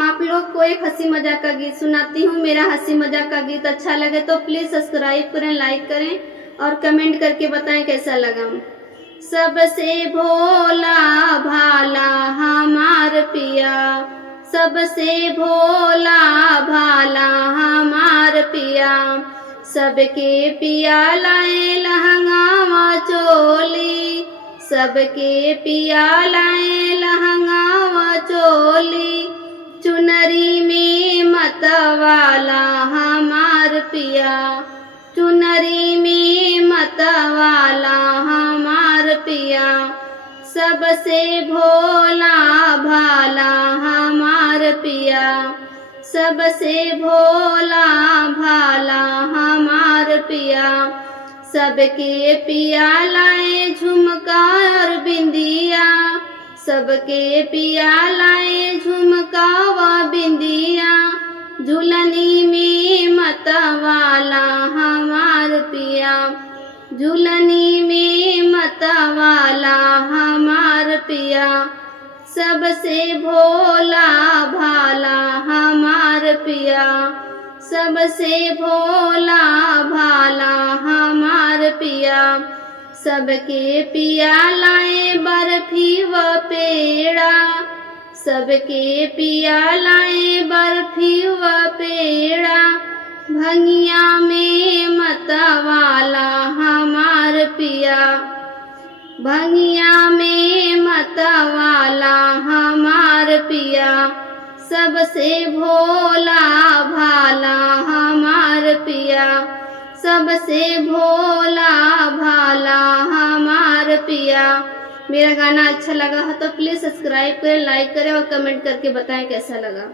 आप लोग को एक हंसी मजाक का गीत सुनाती हूँ। मेरा हंसी मजाक का गीत अच्छा लगे तो प्लीज सब्सक्राइब करें, लाइक करें और कमेंट करके बताएं कैसा लगा। सबसे भोला भाला हमार पिया, सबसे भोला भाला हमार पिया, सबके पिया लाए लहंगावा चोली, सबके पिया लाए लहंगावा चोली, चुनरी में मतवाला हमार पिया, चुनरी में मतवाला हमार पिया, सबसे भोला भाला हमार पिया, सबसे भोला भाला हमार पिया, सबके पिया लाए झुमका और बिंदिया, सबके पिया लाए झुमका व बिंदिया, झुलनी में मतवाला हमार पिया, झुलनी में मतवाला हमार पिया, सबसे भोला भाला हमार पिया, सबसे भोला भाला हमार पिया, सबके पिया लाए बर्फी व पेड़ा, सबके पिया लाए बर्फी व पेड़ा, भंगिया में मतवाला हमार पिया, भंगिया में मतवाला हमार पिया, सबसे भोला भाला हमार पिया, सबसे भोला भाला हमार पिया। मेरा गाना अच्छा लगा हो तो प्लीज सब्सक्राइब करें, लाइक करें और कमेंट करके बताएं कैसा लगा।